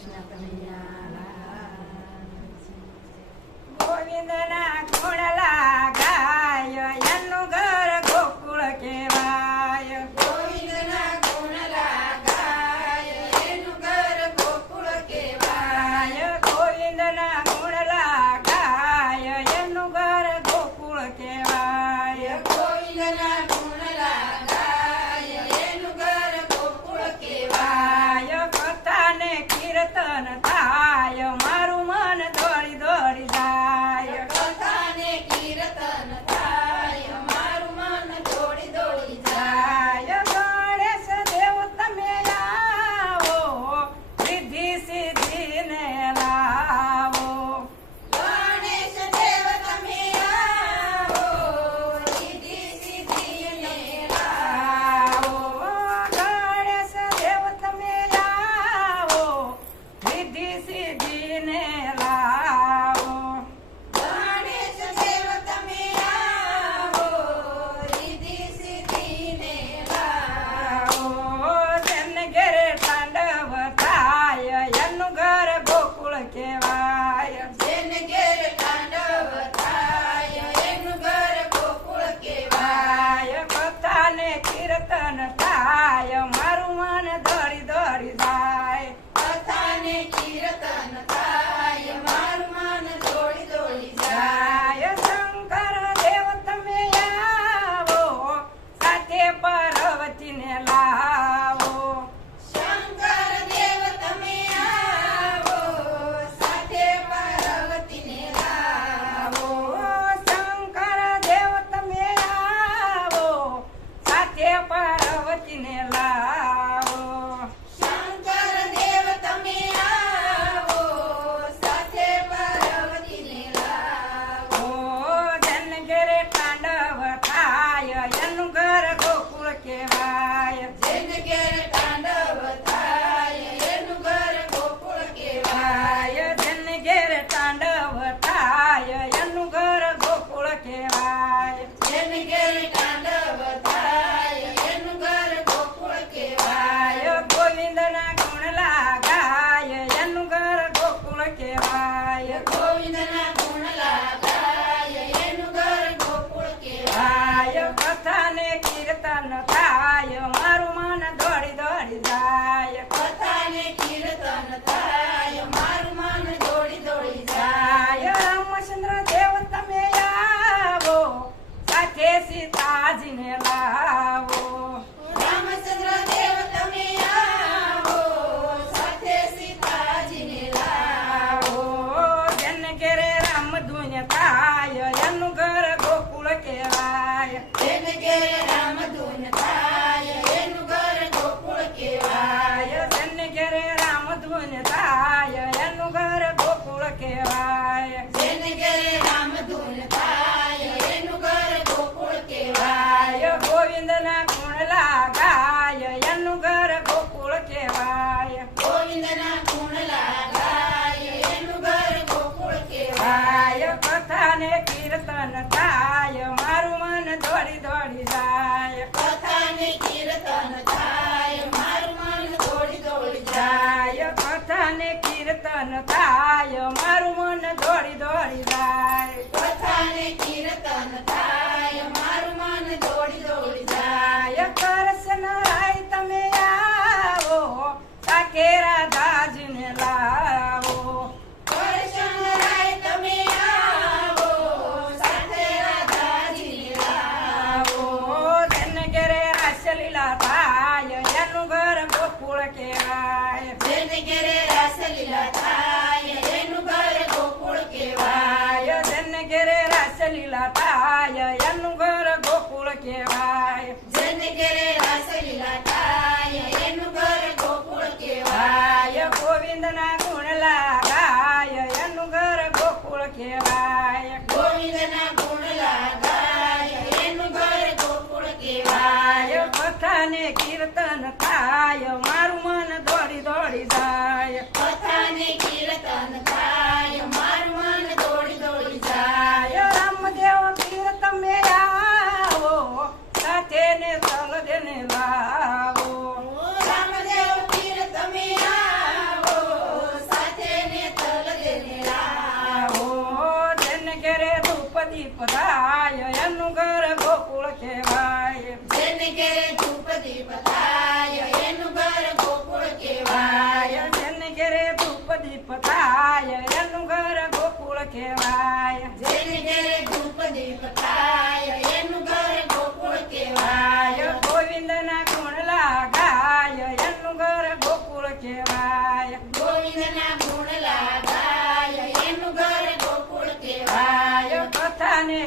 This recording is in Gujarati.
કૃષ્ણ કનૈયા ગોવિંદના ગુણ લાગાય એનું ઘર ગોકુળ કહેવાય. ગોવિંદના ગુણ લાગાય એનું ઘર ગોકુળ કહેવાય. ગોવિંદના ગુણ લાગાય એનું ઘર ગોકુળ કહેવાય. ગોવિંદના ગુણ લાગાય એનું ઘર ગોકુળ કહેવાય. કથા ને કીર્તન થાય મારું મન દોડી દોડી જાય. કથા ને કીર્તન થાય મારું મન દોડી દોડી જાય. ગણેશ દેવ તમે આવો સિદ્ધિ સિદ્ધિ ને લાવો. ગણેશ દેવ તમે આવો સિદ્ધિ સિદ્ધિને લાવો. ગણેશ દેવ તમે આવો સિદ્ધિ સિદ્ધિ ને લાવો. ગણેશ દેવ તમે આવો સિદ્ધિ સિદ્ધિને લાવો. જેમને ઘેરે તાંડવ થાય એનું ઘર ગોકુળ કહેવાય. જેને ઘેર તાંડવ થાય એનું ઘર ગોકુળ કહેવાય. કથા ને કીર્તન થાય મારું મન દોડી દોડી જાય. કથા ને કીર્તન થાય મારું મન દોડી દોડી જાય. જાય શંકર દેવ તમે આવો સાથે પાર્વતીને લાવો. શંકર દેવ તમે આવો સાથે પાર્વતીને લાવો. શંકર દેવ તમે આવો સાથે પાર્વતીને લાવો. શંકર દેવ તમે આવો સાથે પાર્વતીને લાવો. જન ઘેરે તાંડવ થાય એનું ઘર ગોકુળ કહેવાય. જેને ઘેર તાંડવ થાય એનું ઘર ગોકુળ કહેવાય. જન ઘેરે તાંડવ થાય એનું ઘર ગોકુળ કહેવાય. જેને ઘેર તાંડવ થાય એનું ઘર ગોકુળ કહેવાય. ગોવિંદના ગુણ લાગાય એનું ઘર ગોકુળ કહેવાય. ગોવિંદના ગુણ લાગાય એનું ઘર ગોકુળ કહેવાય. કથા ને કીર્તન થાય મારું મન દોડી દોડી જાય. કથા ને કીર્તન થાય મારું મન દોડી દોડી જાય. રામચંદ્ર દેવ તમે આવો સાથે સીતાજીને લાવો. રામચંદ્ર દેવ તમે આવો સાથે સીતાજીને લાવો. જન ઘેરે રામ ધૂન થાય એનું ઘર ગોકુળ કહેવાય. જેને ઘેર રામધૂન થાય એનું ઘર ગોકુળ કહેવાય. જન ઘેરે રામ ધૂન થાય એનું ઘર ગોકુળ કહેવાય. જેને ઘેર રામધૂન થાય એનું ઘર ગોકુળ કહેવાય. ગોવિંદના ગુણ લાગાય એનું ઘર ગોકુળ કહેવાય. ગોવિંદના ગુણ લાગાય એનું ઘર ગોકુળ કહેવાય. કથા ને કીર્તન થાય મારું મન દોડી દોડી જાય. કથા ને કીર્તન થાય મારું મન દોડી દોડી જાય. કથા ને કીર્તન થાય મારું મન દોડી દોડી જાય. કથા ને કીર્તન થાય મારું મન દોડી દોડી જાય. કરશન રાય તમે આવો સાથે રાધાજીને લાવો. કરશન રાય તમે આવો સાથે રાધાજીને લાવો. જન ઘેરે રાસલીલા થાય એનું ઘર ગોકુળ કહેવાય. જેને ઘેરે રાસલીલા થાય એનું ઘર ગોકુળ કહેવાય. જન ઘેરે રાસલીલા થાય એનું ઘર ગોકુળ કહેવાય. જેને ઘેરે રાસલીલા થાય એનું ઘર ગોકુળ કહેવાય. ગોવિંદના ગુણ લાગાય એનું ઘર ગોકુળ કહેવાય. ગોવિંદના ગુણ લાગાય એનું ઘર ગોકુળ કહેવાય. કથા ને કીર્તન થાય મારું મન દોડી દોડી જાય. કથા ને કીર્તન થાય મારું મન દોડી દોડી જાય. રામદેવ પીર તમે આવો સાથે ને તલ દેને લાવો. રામદેવ પીર તમે આવો દીપ થાય એનું ઘર ગોકુળ કહેવાય. જેને ઘેરે ધૂપ દીપ થાય એનું ઘર ગોકુળ કહેવાય. જેને ઘેરે ધૂપ દીપ થાય એનું ઘર ગોકુળ કહેવાય. જેને ઘેરે ધૂપ દીપ થાય એનું ઘર ગોકુળ કહેવાય. ગોવિંદના ગુણ લાગાય એનું ઘર ગોકુળ કહેવાય. ગોવિંદના ગુણ લાગાય એનું ઘર ગોકુળ કહેવાય. કથાને